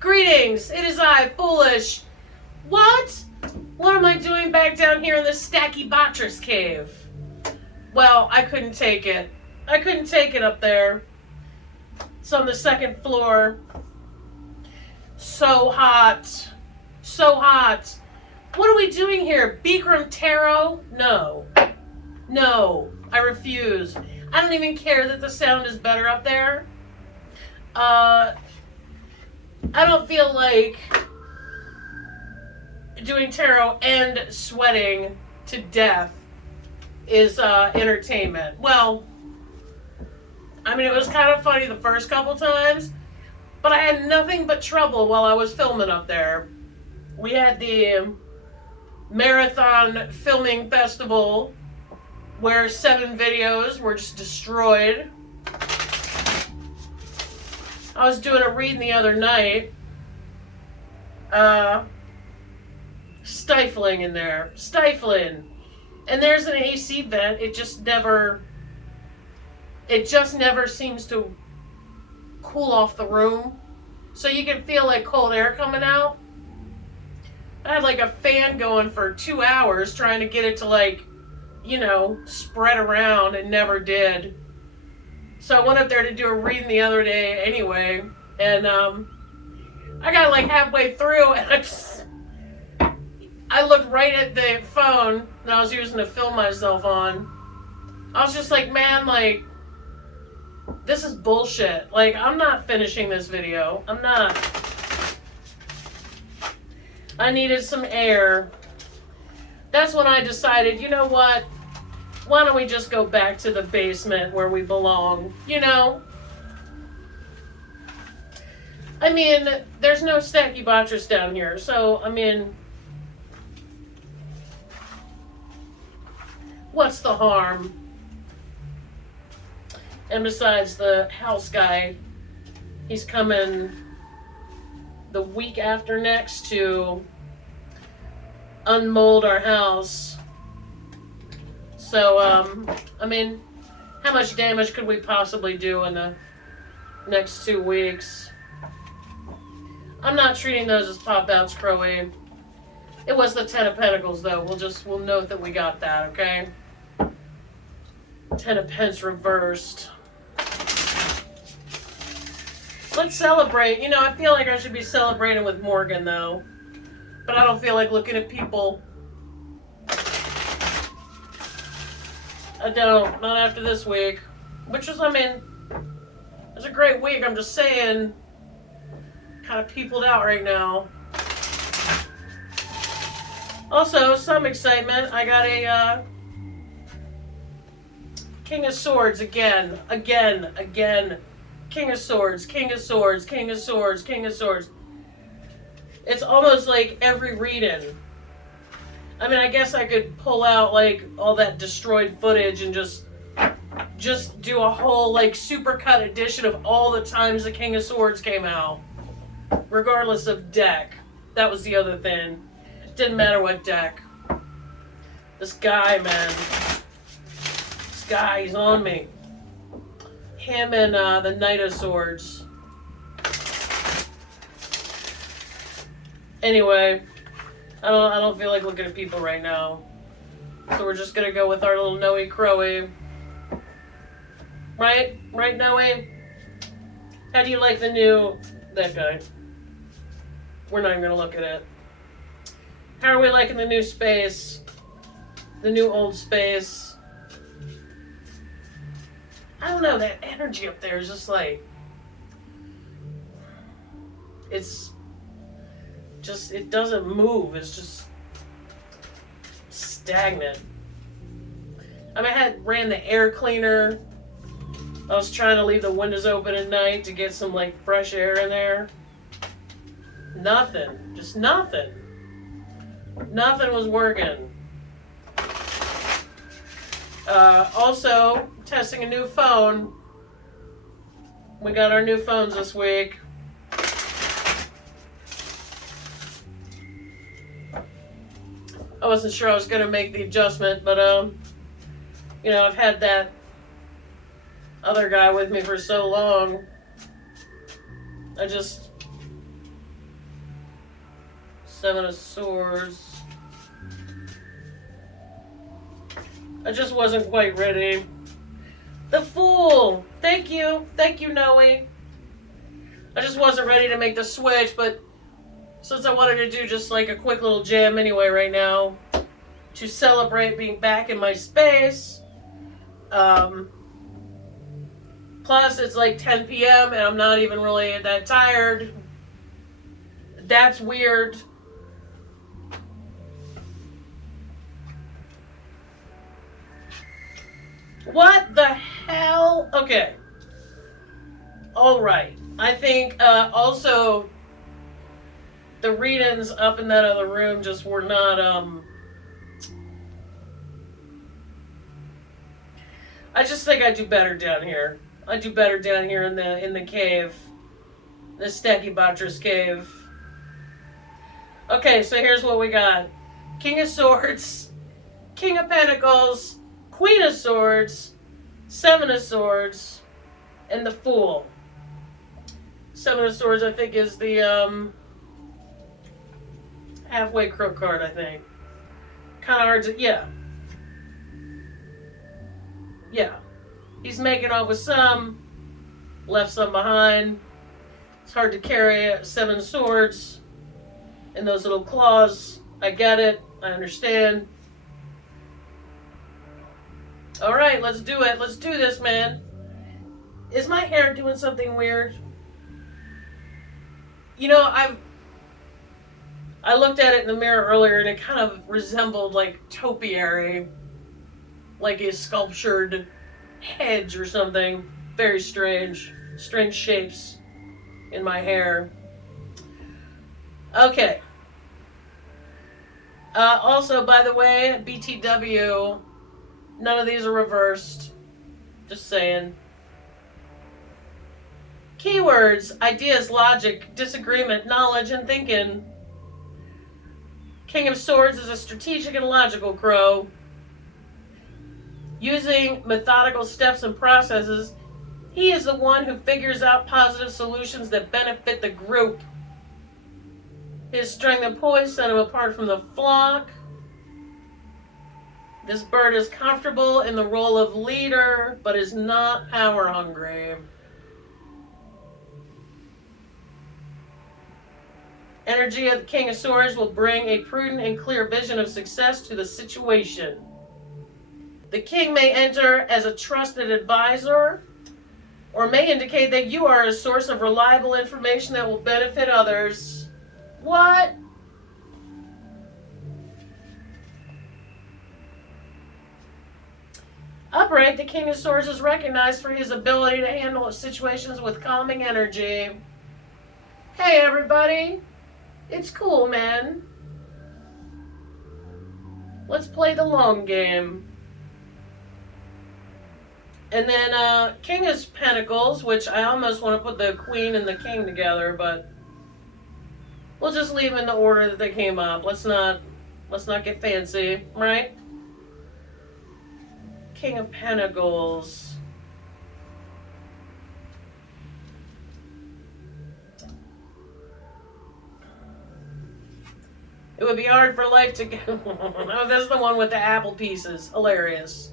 Greetings, it is I, Foolish. What? What am I doing back down here in the Stacky Bottress cave? Well, I couldn't take it. I couldn't take it up there. It's on the second floor. So hot. So hot. What are we doing here? Bikram Tarot? No. No. I refuse. I don't even care that the sound is better up there. I don't feel like doing tarot and sweating to death is entertainment. Well, I mean, it was kind of funny the first couple times, but I had nothing but trouble while I was filming up there. We had the marathon filming festival where 7 videos were just destroyed. I was doing a reading the other night. Stifling in there. Stifling. And there's an AC vent. It just never seems to cool off the room. So you can feel like cold air coming out. I had like a fan going for 2 hours trying to get it to like, spread around, and never did. So I went up there to do a reading the other day anyway, and I got like halfway through, and I looked right at the phone that I was using to film myself on. I was just like, man, like, this is bullshit. Like, I'm not finishing this video. I'm not. I needed some air. That's when I decided, you know what? Why don't we just go back to the basement where we belong, I mean, there's no Stacky Bottress down here, so, I mean, what's the harm? And besides, the house guy, he's coming the week after next to unmold our house. So, I mean, how much damage could we possibly do in the next 2 weeks? I'm not treating those as pop-outs, Crowy. It was the 10 of Pentacles, though. We'll note that we got that, okay? 10 of Pence reversed. Let's celebrate. I feel like I should be celebrating with Morgan, though. But I don't feel like looking at people. I don't. Not after this week. Which is, I mean, it was a great week. I'm just saying, kind of peopled out right now. Also, some excitement. I got a King of Swords again. King of Swords, King of Swords, King of Swords, King of Swords. It's almost like every reading. I mean, I guess I could pull out like all that destroyed footage and just do a whole like supercut edition of all the times the King of Swords came out. Regardless of deck. That was the other thing. It didn't matter what deck. This guy, man. This guy, he's on me. Him and the Knight of Swords. Anyway, I don't feel like looking at people right now. So we're just gonna go with our little Noe Crowy. Right? Right, Noe? How do you like that guy? We're not even gonna look at it. How are we liking the new space? The new old space? I don't know, that energy up there is just like, it doesn't move. It's just stagnant. I mean, I ran the air cleaner. I was trying to leave the windows open at night to get some like fresh air in there. Nothing. Just nothing. Nothing was working. Also, testing a new phone. We got our new phones this week. I wasn't sure I was going to make the adjustment, but, I've had that other guy with me for so long. Seven of Swords. I just wasn't quite ready. The Fool. Thank you. Thank you, Noe. I just wasn't ready to make the switch, but since I wanted to do just like a quick little jam anyway right now to celebrate being back in my space. Plus, it's like 10 p.m. and I'm not even really that tired. That's weird. What the hell? Okay. All right. I think also the readings up in that other room just were not. I just think I do better down here. I do better down here in the cave, the Stacky Bottress cave. Okay, so here's what we got: King of Swords, King of Pentacles, Queen of Swords, Seven of Swords, and the Fool. Seven of Swords, I think, is the halfway crook card, I think. Kind of hard to, yeah. Yeah. He's making off with some, left some behind. It's hard to carry Seven Swords and those little claws. I get it. I understand. All right, let's do it. Let's do this, man. Is my hair doing something weird? You know, I looked at it in the mirror earlier and it kind of resembled like topiary, like a sculptured hedge or something. Very strange. Strange shapes in my hair. Okay. Also, by the way, BTW, none of these are reversed. Just saying. Keywords: ideas, logic, disagreement, knowledge, and thinking. King of Swords is a strategic and logical crow. Using methodical steps and processes, he is the one who figures out positive solutions that benefit the group. His strength and poise set him apart from the flock. This bird is comfortable in the role of leader, but is not power hungry. Energy of the King of Swords will bring a prudent and clear vision of success to the situation. The king may enter as a trusted advisor, or may indicate that you are a source of reliable information that will benefit others. What? Upright, the King of Swords is recognized for his ability to handle situations with calming energy. Hey, everybody. It's cool, man. Let's play the long game. And then King of Pentacles, which I almost want to put the Queen and the King together, but we'll just leave them in the order that they came up. Let's not get fancy, right? King of Pentacles. It would be hard for life to go. Oh, this is the one with the apple pieces. Hilarious.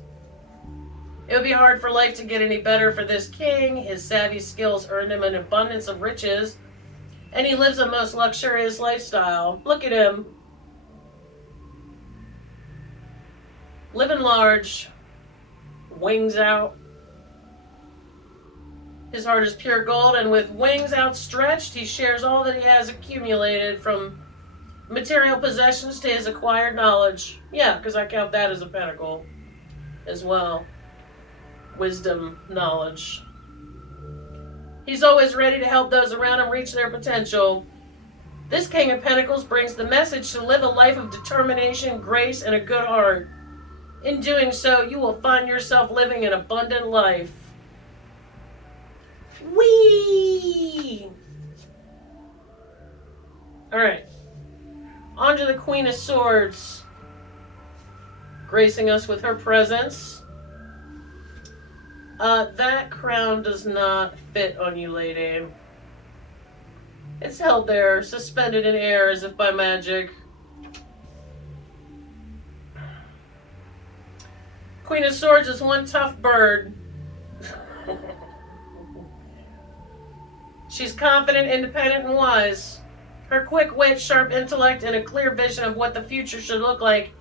It would be hard for life to get any better for this king. His savvy skills earned him an abundance of riches, and he lives a most luxurious lifestyle. Look at him. Living large. Wings out. His heart is pure gold, and with wings outstretched, he shares all that he has accumulated, from material possessions to his acquired knowledge. Yeah, because I count that as a pentacle as well. Wisdom, knowledge. He's always ready to help those around him reach their potential. This King of Pentacles brings the message to live a life of determination, grace, and a good heart. In doing so, you will find yourself living an abundant life. Whee! Alright. On to the Queen of Swords, gracing us with her presence. That crown does not fit on you, lady. It's held there, suspended in air as if by magic. Queen of Swords is one tough bird. She's confident, independent, and wise. Her quick wit, sharp intellect, and a clear vision of what the future should look like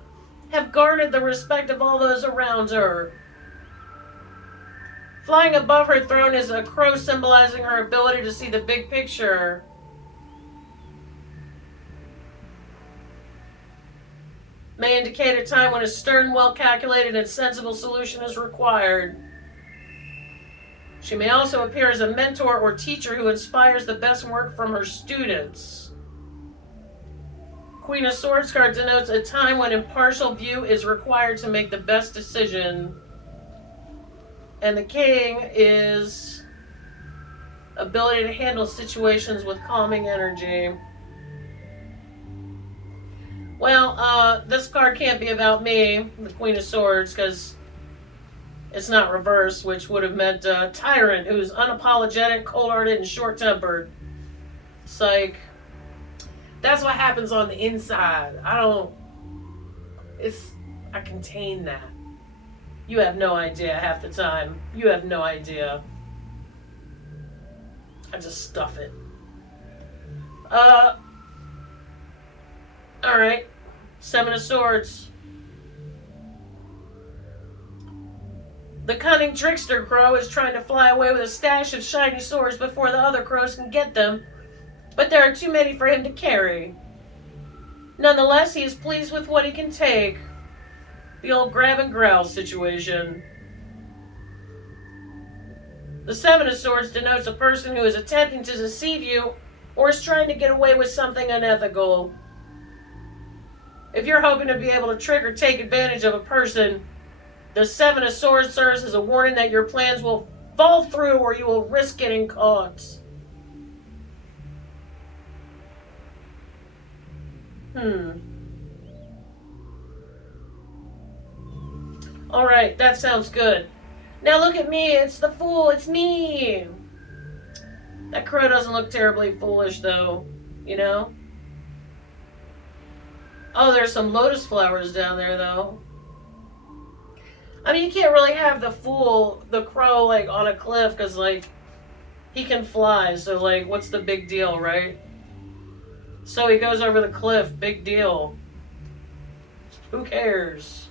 have garnered the respect of all those around her. Flying above her throne is a crow symbolizing her ability to see the big picture. May indicate a time when a stern, well-calculated, and sensible solution is required. She may also appear as a mentor or teacher who inspires the best work from her students. Queen of Swords card denotes a time when impartial view is required to make the best decision. And the King is ability to handle situations with calming energy. Well, this card can't be about me, the Queen of Swords, because it's not reversed, which would have meant tyrant, who's unapologetic, cold-hearted, and short-tempered. Psych. That's what happens on the inside. I contain that. You have no idea half the time. You have no idea. I just stuff it. Alright. Seven of Swords. The cunning trickster crow is trying to fly away with a stash of shiny swords before the other crows can get them, but there are too many for him to carry. Nonetheless, he is pleased with what he can take. The old grab and growl situation. The Seven of Swords denotes a person who is attempting to deceive you or is trying to get away with something unethical. If you're hoping to be able to trick or take advantage of a person, the Seven of Swords serves as a warning that your plans will fall through or you will risk getting caught. Alright, that sounds good. Now look at me, it's the Fool, it's me! That crow doesn't look terribly foolish though, you know? Oh, there's some lotus flowers down there though. I mean, you can't really have the Fool, the crow, like, on a cliff, because, like, he can fly, so, like, what's the big deal, right? So he goes over the cliff, big deal. Who cares?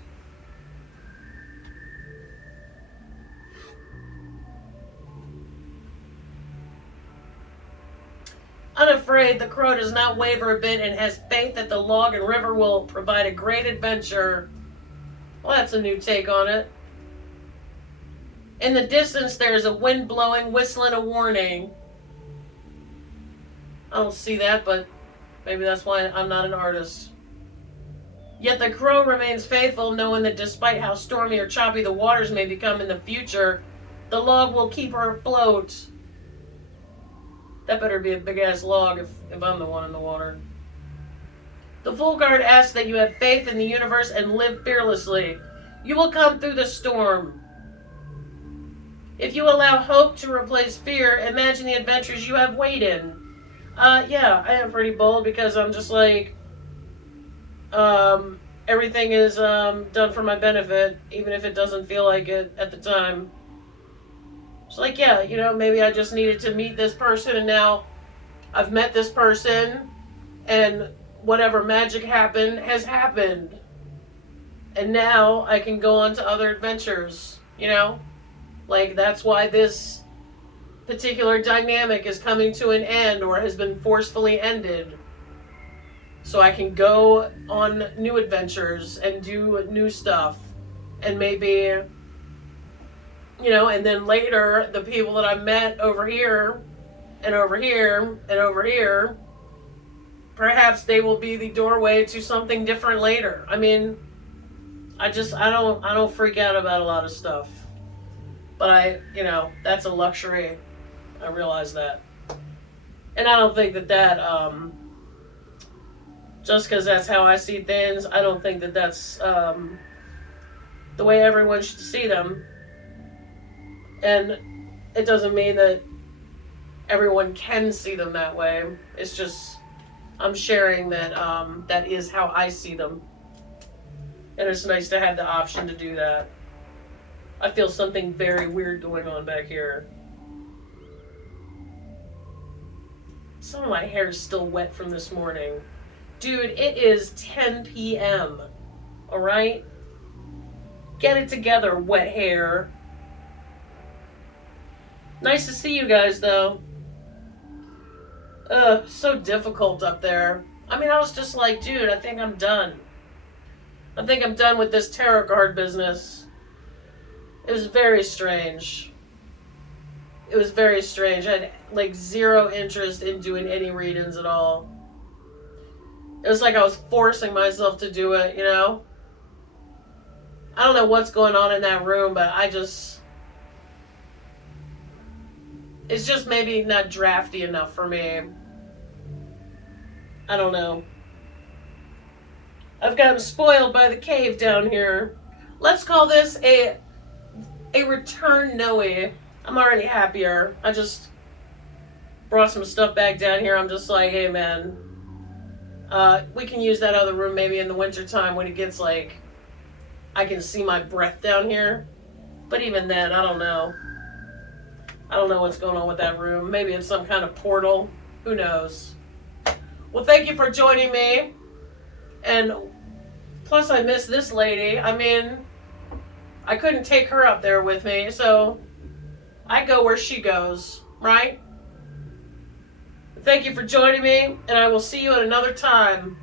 Unafraid, the crow does not waver a bit and has faith that the log and river will provide a great adventure. Well, that's a new take on it. In the distance, there's a wind blowing, whistling a warning. I don't see that, but maybe that's why I'm not an artist. Yet the crow remains faithful, knowing that despite how stormy or choppy the waters may become in the future, the log will keep her afloat. That better be a big-ass log if I'm the one in the water. The Fool card asks that you have faith in the universe and live fearlessly. You will come through the storm. If you allow hope to replace fear, imagine the adventures you have waited. Yeah, I am pretty bold because I'm just like, everything is done for my benefit, even if it doesn't feel like it at the time. It's like, yeah, you know, maybe I just needed to meet this person, and now I've met this person, and whatever magic happened has happened. And now I can go on to other adventures, you know? Like, that's why this particular dynamic is coming to an end or has been forcefully ended. So I can go on new adventures and do new stuff. And maybe, you know, and then later, the people that I met over here, and over here, and over here, perhaps they will be the doorway to something different later. I mean, I don't freak out about a lot of stuff. But you know, that's a luxury. I realize that. And I don't think that, just because that's how I see things, I don't think that that's, the way everyone should see them. And it doesn't mean that everyone can see them that way. It's just I'm sharing that that is how I see them. And it's nice to have the option to do that. I feel something very weird going on back here. Some of my hair is still wet from this morning. Dude, it is 10 p.m. Alright? Get it together, wet hair. Nice to see you guys, though. Ugh, so difficult up there. I mean, I was just like, dude, I think I'm done. I think I'm done with this tarot card business. It was very strange. It was very strange. I had like zero interest in doing any readings at all. It was like I was forcing myself to do it, you know? I don't know what's going on in that room, but it's just maybe not drafty enough for me. I don't know. I've gotten spoiled by the cave down here. Let's call this a Return Crowy. I'm already happier. I just brought some stuff back down here. I'm just like, hey man, we can use that other room maybe in the wintertime when it gets like, I can see my breath down here. But even then, I don't know. I don't know what's going on with that room. Maybe it's some kind of portal. Who knows? Well, thank you for joining me. And plus, I miss this lady. I mean, I couldn't take her up there with me, so I go where she goes, right? Thank you for joining me, and I will see you at another time.